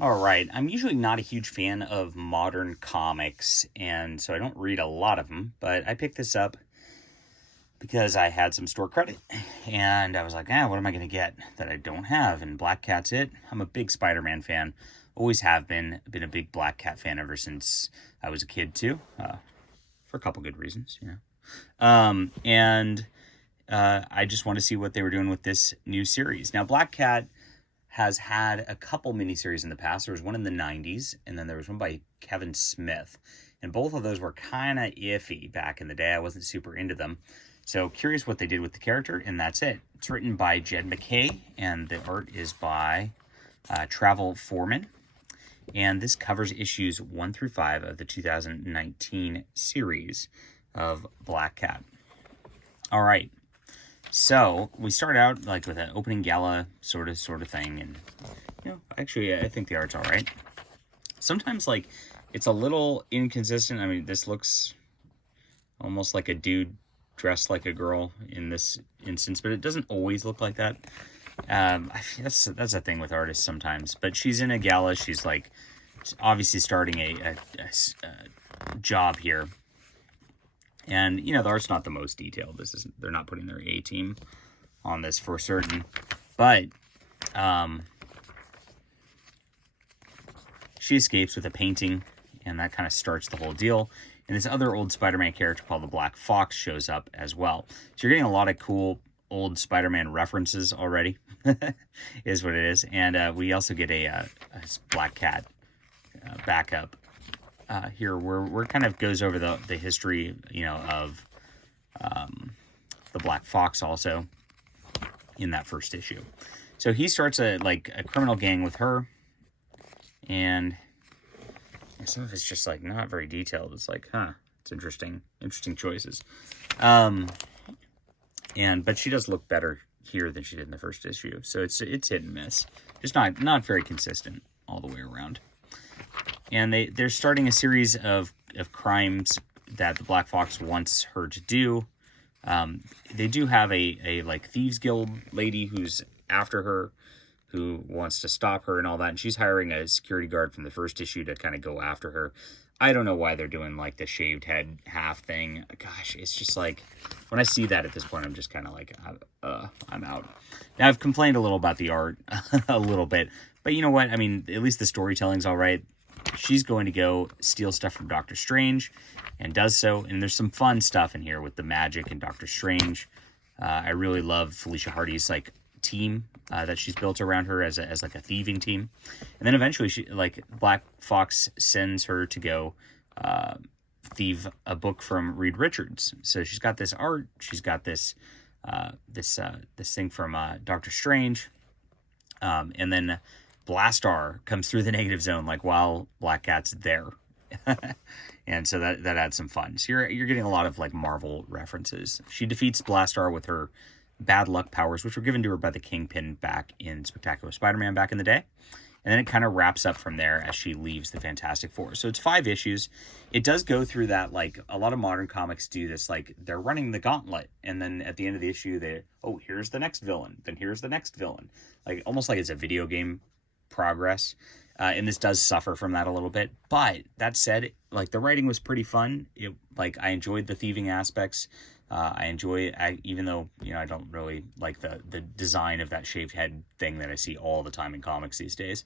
All right, I'm usually not a huge fan of modern comics, and so I don't read a lot of them, but I picked this up because I had some store credit, and I was like, what am I going to get that I don't have? And Black Cat's it. I'm a big Spider-Man fan. Always have been a big Black Cat fan ever since I was a kid, too, for a couple good reasons, you know. And I just want to see what they were doing with this new series. Now, Black Cat has had a couple miniseries in the past. There was one in the 90s, and then there was one by Kevin Smith. And both of those were kind of iffy back in the day. I wasn't super into them. So curious what they did with the character, and that's it. It's written by Jed MacKay, and the art is by Travel Foreman. And this covers issues 1 through 5 of the 2019 series of Black Cat. All right. So we start out like with an opening gala sort of thing, and actually I think the art's all right. Sometimes like it's a little inconsistent. I mean, this looks almost like a dude dressed like a girl in this instance, but it doesn't always look like that. That's a thing with artists sometimes. But she's in a gala. She's like obviously starting a job here. And, the art's not the most detailed. They're not putting their A team on this for certain. But she escapes with a painting, and that kind of starts the whole deal. And this other old Spider-Man character called the Black Fox shows up as well. So you're getting a lot of cool old Spider-Man references already, is what it is. And we also get a Black Cat backup. Here we're kind of goes over the history, of the Black Fox also in that first issue. So he starts a criminal gang with her, and some of it's just like not very detailed. It's like, it's interesting choices. But she does look better here than she did in the first issue. So it's hit and miss. Just not very consistent all the way around. And they're starting a series of crimes that the Black Fox wants her to do. They do have a Thieves Guild lady who's after her, who wants to stop her and all that. And she's hiring a security guard from the first issue to kind of go after her. I don't know why they're doing like the shaved head half thing. Gosh, it's just like, when I see that at this point, I'm just kind of like, I'm out. Now, I've complained a little about the art, a little bit. But you know what? I mean, at least the storytelling's all right. She's going to go steal stuff from Doctor Strange, and does so. And there's some fun stuff in here with the magic and Doctor Strange. I really love Felicia Hardy's team that she's built around her as like a thieving team. And then eventually she Black Fox sends her to go thieve a book from Reed Richards. So she's got this art. She's got this thing from Doctor Strange, and then Blastar comes through the negative zone while Black Cat's there. And so that adds some fun. So you're getting a lot of Marvel references. She defeats Blastar with her bad luck powers, which were given to her by the Kingpin back in Spectacular Spider-Man back in the day. And then it kind of wraps up from there as she leaves the Fantastic Four. So it's 5 issues. It does go through that, a lot of modern comics do this, they're running the gauntlet. And then at the end of the issue, here's the next villain. Then here's the next villain. Almost like it's a video game progress. And this does suffer from that a little bit. But that said, the writing was pretty fun. I enjoyed the thieving aspects. Even though, I don't really like the design of that shaved head thing that I see all the time in comics these days.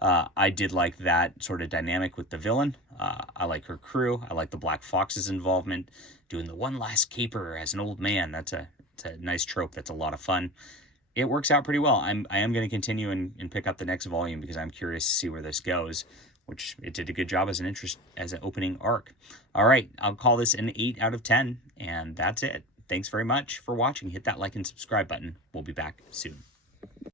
I did like that sort of dynamic with the villain. I like her crew. I like the Black Fox's involvement, doing the one last caper as an old man. It's a nice trope. That's a lot of fun. It works out pretty well. I am going to continue and pick up the next volume because I'm curious to see where this goes, which it did a good job as an opening arc. All right, I'll call this an 8 out of 10, and that's it. Thanks very much for watching. Hit that like and subscribe button. We'll be back soon.